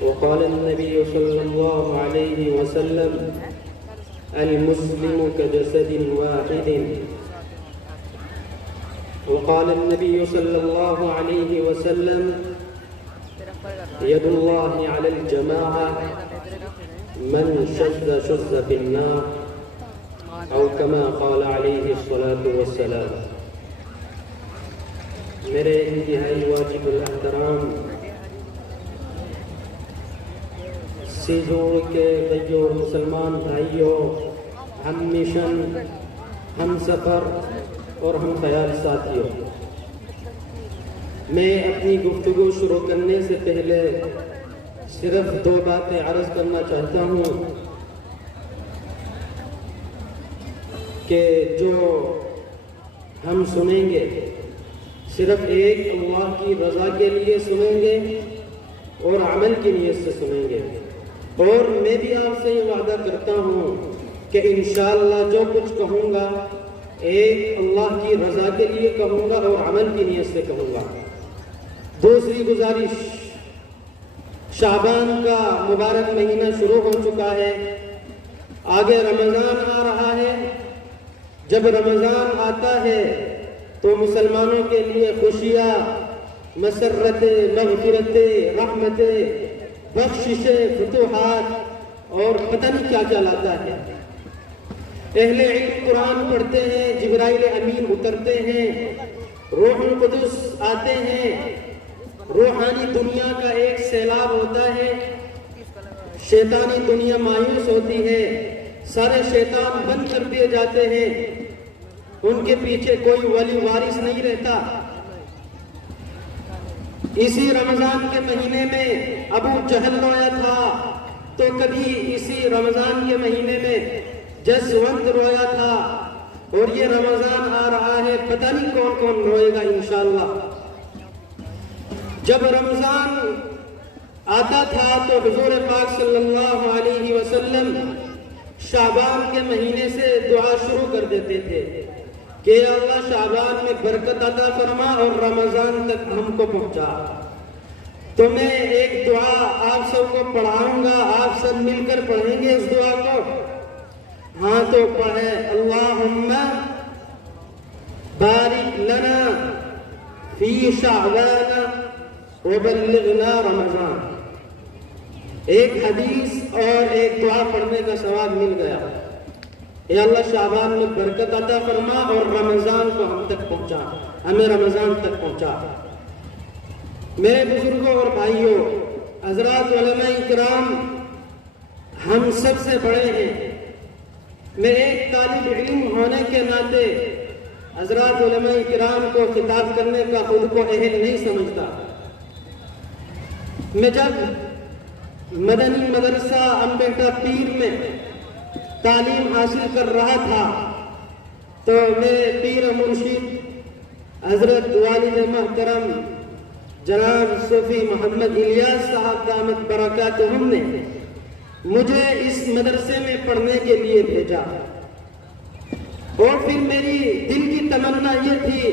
وقال النبي صلى الله عليه وسلم المسلم كجسد واحد. وقال النبي صلى الله عليه وسلم يد الله على الجماعة من شذ شذ في النار أو كما قال عليه الصلاة والسلام. میرے انتہائی واجب الاحترام سیزور کے غیور مسلمان بھائیوں، ہم مشن، ہم سفر اور ہم خیال ساتھیوں، میں اپنی گفتگو شروع کرنے سے پہلے صرف 2 باتیں عرض کرنا چاہتا ہوں کہ جو ہم سنیں گے صرف ایک اللہ کی رضا کے لیے سنیں گے اور عمل کی نیت سے سنیں گے، اور میں بھی آپ سے یہ وعدہ کرتا ہوں کہ انشاءاللہ جو کچھ کہوں گا ایک اللہ کی رضا کے لیے کہوں گا اور عمل کی نیت سے کہوں گا۔ دوسری گزارش، شعبان کا مبارک مہینہ شروع ہو چکا ہے، آگے رمضان آ رہا ہے۔ جب رمضان آتا ہے تو مسلمانوں کے لیے خوشیاں، مسرتیں، مغفرتیں، رحمتیں، بخششیں، فتوحات اور پتہ نہیں کیا کیا لاتا ہے۔ اہل علم قرآن پڑھتے ہیں، جبرائیل امین اترتے ہیں، روح القدس آتے ہیں، روحانی دنیا کا ایک سیلاب ہوتا ہے، شیطانی دنیا مایوس ہوتی ہے، سارے شیطان بند کر دیے جاتے ہیں، ان کے پیچھے کوئی ولی وارث نہیں رہتا۔ اسی رمضان کے مہینے میں ابو جہل رویا تھا، تو کبھی اسی رمضان کے مہینے میں جسونت رویا تھا، اور یہ رمضان آ رہا ہے، پتہ نہیں کون کون روئے گا انشاءاللہ۔ جب رمضان آتا تھا تو حضور پاک صلی اللہ علیہ وسلم شعبان کے مہینے سے دعا شروع کر دیتے تھے کہ اللہ شعبان میں برکت عطا فرما اور رمضان تک ہم کو پہنچا۔ تو میں ایک دعا آپ سب کو پڑھاؤں گا، آپ سب مل کر پڑھیں گے اس دعا کو۔ ہاں تو پڑھیں، اللہم بارک لنا فی شعبان وبلغنا رمضان۔ ایک حدیث اور ایک دعا پڑھنے کا ثواب مل گیا۔ اے اللہ شعبان میں برکت عطا فرما اور رمضان کو ہم تک پہنچا، ہمیں رمضان تک پہنچا۔ میرے بزرگوں اور بھائیوں، حضرات علماء کرام، ہم سب سے بڑے ہیں۔ میں ایک طالب علم ہونے کے ناطے حضرات علماء کرام کو خطاب کرنے کا خود کو اہل نہیں سمجھتا۔ میں جب مدنی مدرسہ امبیٹا پیر میں تعلیم حاصل کر رہا تھا تو میرے پیر مرشد حضرت والد محترم جناب صوفی محمد الیاس صاحب دامت برکاتہم نے مجھے اس مدرسے میں پڑھنے کے لیے بھیجا، اور پھر میری دل کی تمنا یہ تھی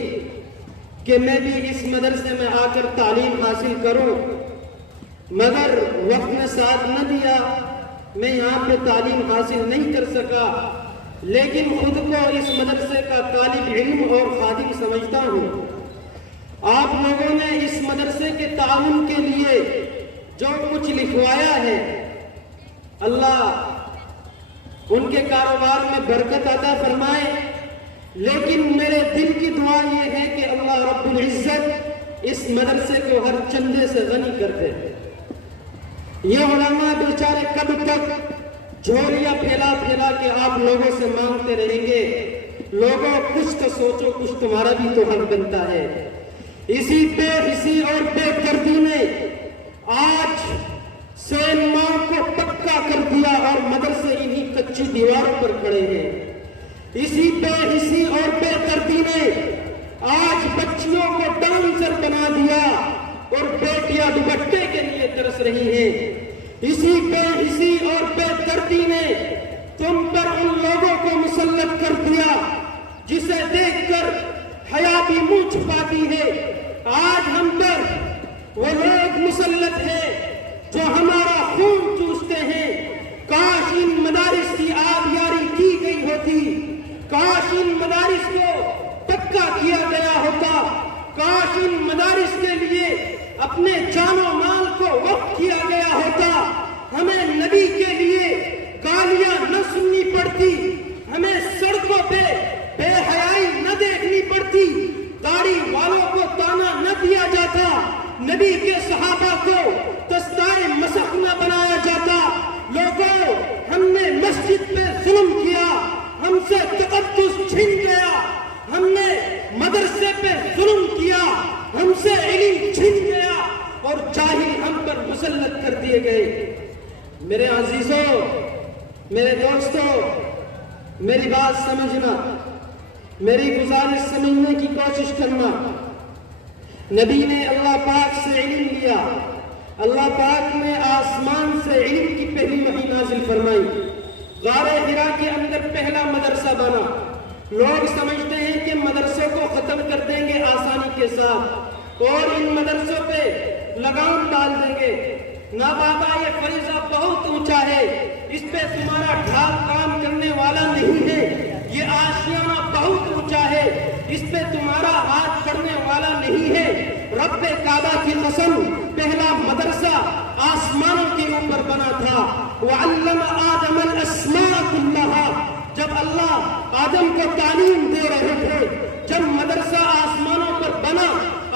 کہ میں بھی اس مدرسے میں آ کر تعلیم حاصل کروں، مگر وقت نے ساتھ نہ دیا، میں یہاں پہ تعلیم حاصل نہیں کر سکا، لیکن خود کو اس مدرسے کا طالب علم اور خادم سمجھتا ہوں۔ آپ لوگوں نے اس مدرسے کے تعاون کے لیے جو کچھ لکھوایا ہے، اللہ ان کے کاروبار میں برکت عطا فرمائے، لیکن میرے دل کی دعا یہ ہے کہ اللہ رب العزت اس مدرسے کو ہر چندے سے غنی کر دے۔ یہ علماء بیچارے کب تک جھولیاں پھیلا پھیلا کے آپ لوگوں سے مانگتے رہیں گے؟ لوگوں کچھ تو سوچو، کچھ تمہارا بھی تو حق بنتا ہے۔ اسی بے حسی اور بے دردی نے آج سین ماں کو پکا کر دیا اور مدرسے انہی کچی دیواروں پر کھڑے ہیں۔ اسی بے حسی اور بے دردی نے آج بچیوں کو ڈانسر بنا دیا اور بیٹیاں دوپٹے کے لیے ترس رہی ہیں۔ اسی بے حسی اور بے دردی نے تم پر ان لوگوں کو مسلط کر دیا جسے دیکھ کر حیا بھی منہ چھپاتی ہے۔ آج ہم پر وہ لوگ مسلط ہیں جو ہمارے کاش ان مدارس کے لیے اپنے جان و مال کو وقف کیا گیا ہوتا، ہمیں نبی کے لیے گالیاں نہ سننی پڑتی، ہمیں سڑکوں پہ بے حیائی نہ دیکھنی پڑتی، داڑھی والوں کو تانا نہ دیا جاتا، نبی کے صحابہ کو دستائے مسخ نہ بنایا جاتا۔ لوگوں، ہم نے مسجد پہ ظلم کیا، ہم سے تقدس چھن گیا، ہم نے مدرسے پہ ظلم کیا، ہم سے علم چھن گیا اور جاہل ہم پر مسلط کر دیے گئے۔ میرے عزیزوں، میرے دوستوں، میری بات سمجھنا، میری گزارش سمجھنے کی کوشش کرنا۔ نبی نے اللہ پاک سے علم لیا، اللہ پاک نے آسمان سے علم کی پہلی وحی نازل فرمائی، غار حرا کے اندر پہلا مدرسہ بنا۔ لوگ سمجھتے ہیں کہ مدرسوں کو ختم کر دیں گے آسانی کے ساتھ اور ان مدرسوں پہ لگام ڈال دیں گے۔ نہ بابا، یہ فریضہ بہت اونچا ہے، اس پہ تمہارا ڈھال کام کرنے والا نہیں ہے، یہ آشیانہ بہت اونچا ہے، اس پہ تمہارا ہاتھ پڑنے والا نہیں ہے۔ رب کعبہ کی قسم، پہلا مدرسہ آسمانوں کے اوپر بنا تھا۔ وَعَلَّمَ آدَمَ الْأَسْمَاءَ كُلَّهَا، جب اللہ آدم کو تعلیم دے رہے تھے، جب مدرسہ آسمانوں پر بنا،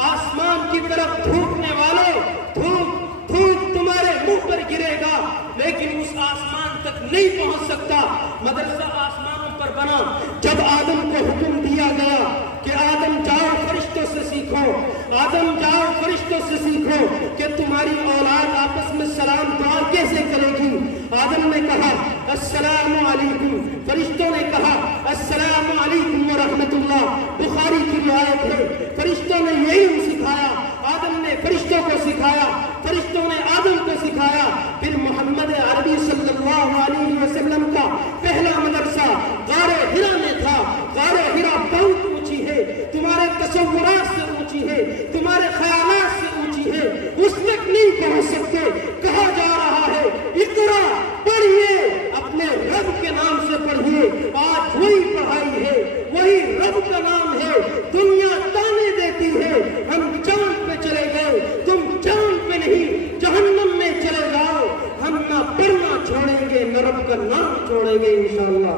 آسمان کی طرف تھوکنے والوں، تھوک تمہارے منہ پر گرے گا لیکن اس آسمان تک نہیں پہنچ سکتا۔ مدرسہ آسمانوں پر بنا جب آدم کو حکم دیا گیا کہ آدم جاؤ فرشتوں سے سیکھو، آدم جاؤ فرشتوں سے سیکھو کہ تمہاری اولاد آپس میں سلام دعا کیسے کرے گی۔ آدم نے کہا السلام علیکم، فرشتوں نے کہا السلام علیکم ورحمۃ اللہ۔ بخاری کی روایت ہے، فرشتوں نے یہی سکھایا، آدم نے فرشتوں کو سکھایا، فرشتوں نے آدم کو سکھایا۔ پھر محمد عربی صلی اللہ علیہ وسلم کا پہلا مدرسہ غار حرا میں تھا۔ غار حرا بہت اونچی ہے، تمہارے تصورات سے اونچی ہے، تمہارے خیالات سے اونچی ہے، اس تک نہیں پہنچ سکتے۔ کہا جا رہا ہے اقرا، پڑھیے، اپنے رب کے نام سے پڑھیے۔ آج وہی پڑھائی ہے، وہی رب کا نام ہے۔ دنیا تانے دیتی ہے، ہم چاند پہ چلے گئے، تم چاند پہ نہیں جہنم میں چلے جاؤ۔ ہم نہ پڑھنا چھوڑیں گے نہ رب کا نام چھوڑیں گے انشاءاللہ۔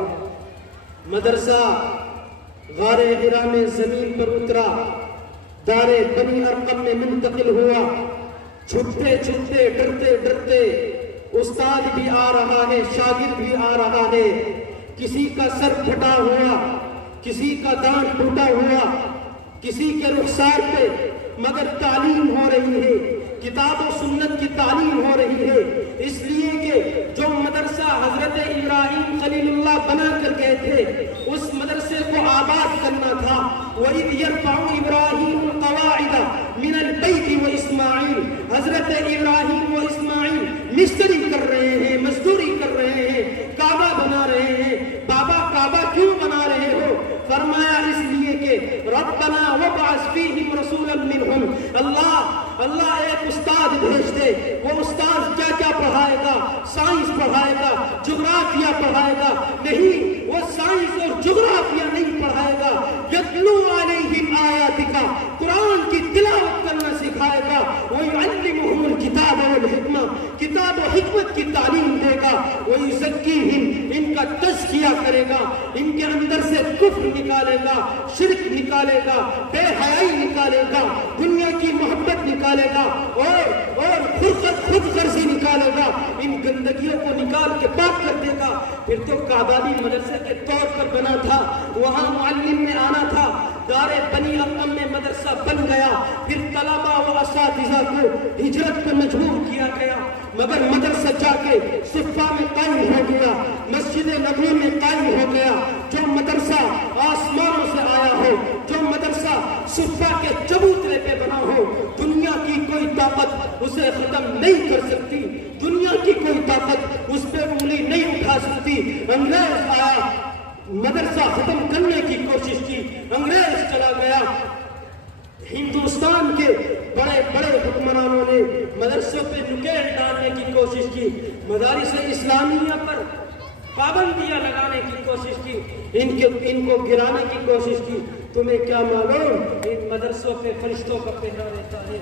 مدرسہ غار حرا میں زمین پر اترا، دار بنی ارقم میں منتقل ہوا۔ چھپتے چھپتے، ڈرتے ڈرتے، استاد بھی آ رہا ہے، شاگرد بھی آ رہا ہے۔ کسی کا سر پھٹا ہوا، کسی کا دانت ٹوٹا ہوا، کسی کے رخسار پہ، مگر تعلیم ہو رہی ہے، کتاب و سنت کی تعلیم ہو رہی ہے۔ اس لیے کہ جو مدرسہ حضرت ابراہیم خلیل اللہ بنا کر گئے تھے، اس مدرسے کو آباد کرنا تھا۔ وَإِذْ يَرْفَعُ إِبْرَاهِيمُ الْقَوَاعِدَ مِنَ الْبَيْتِ وَإِسْمَاعِيلُ، حضرت ابراہیم و اسماعیل مستری کر رہے ہیں، مزدوری کر رہے ہیں، کعبہ بنا رہے ہیں۔ بابا کعبہ کیوں بنا رہے ہو؟ فرمایا اس لیے کہ ربنا وابعث فیہم رسولا منہم، اللہ ایک استاد بھیج دے۔ وہ استاد کیا کیا پڑھائے گا؟ سائنس پڑھائے گا، جغرافیہ پڑھائے گا؟ نہیں، وہ سائنس اور جغرافیہ نہیں پڑھائے گا۔ یتلو علیہم آیاتک، قرآن کی تلاوت کرنا سکھائے گا۔ ویعلمہم الکتاب والحکمہ، کتاب و حکمت کی تعلیم دے گا۔ ویزکیہم، ان کا تزکیہ کرے گا، ان کے اندر سے کفر نکالے گا، شرک نکالے گا، بے حیائی نکالے گا، دنیا کی محبت نکالے گا اور خود غرضی نکالے گا۔ ان گندگیوں کو نکال کے پاک کر دے گا۔ پھر تو کعبہ بھی مدرسے کے طور پر بنا تھا، وہاں معلم نے آنا تھا۔ دار بنی ارقم میں مدرسہ بن گیا۔ پھر طلبہ و اساتذہ کو ہجرت پہ مجبور کیا گیا، مگر مدرسہ جا کے صفہ میں قائم ہو گیا، مسجد نبوی میں قائم ہو گیا۔ جو مدرسہ آسمانوں سے آیا ہو، جو مدرسہ صفہ کے چبوترے پہ بنا ہو، دنیا کی کوئی طاقت اسے ختم نہیں کر سکتی، دنیا کی کوئی طاقت اس پہ انگلی نہیں اٹھا سکتی۔ انگریز آیا، مدرسہ ختم کرنے کی کوشش کی، انگریز چلا گیا۔ ہندوستان کے بڑے بڑے حکمرانوں نے مدرسوں پہ نکیل ڈالنے کی کوشش کی، مدارس اسلامیہ پر پابندیاں لگانے کی کوشش کی، ان کو گرانے کی کوشش کی۔ تمہیں کیا معلوم، ان مدرسوں رستوں پہ فرشتوں کا پہرا رہتا ہے.